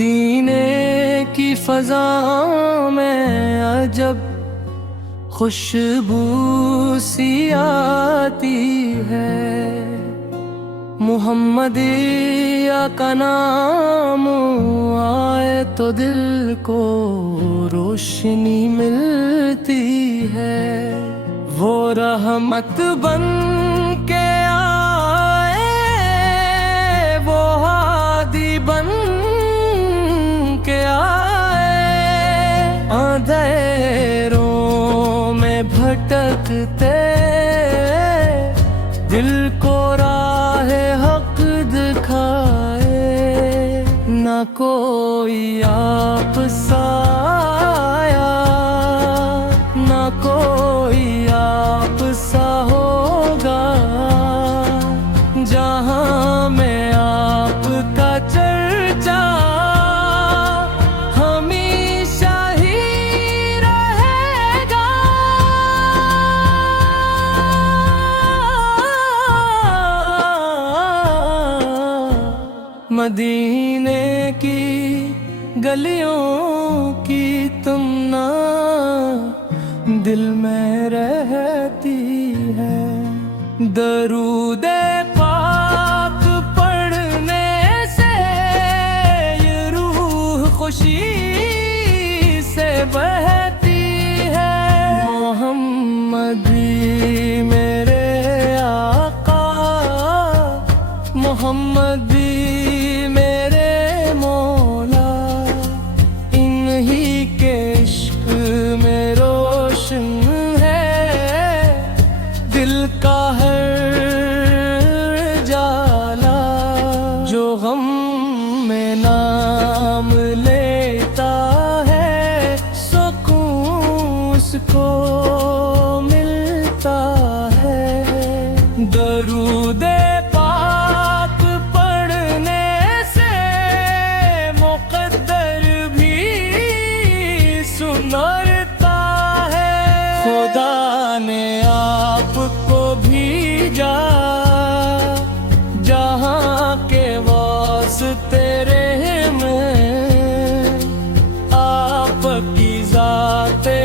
मदीने की फ़ज़ा में अजब खुशबू सी आती है। मुहम्मदिया का नाम आए तो दिल को रोशनी मिलती है। वो रहमत बन के आए, वो हादी बन के आए। अंधेरों में भटकते दिल को राह हक दिखाए। ना कोई आप साया, ना कोई आप सा होगा। जहाँ में आपका चर्चा हमेशा ही रहेगा। मदीने की गलियों की तुम ना दिल में रहती है। दरूदे पाक पढ़ने से ये रूह खुशी से बहती है। मोहम्मदी मेरे आका, मोहम्मदी मेरे मौला। इन्हीं के इश्क में रोशन है दिल का हर जाला। जो गम में नाम लेता है सुकून उसको मिलता है। दरूदे पाक पढ़ने से मुक़द्दर भी सुनरता है। खुदा ने आपको भेजा जहाँ के वास्ते रहम, आपकी ज़ाते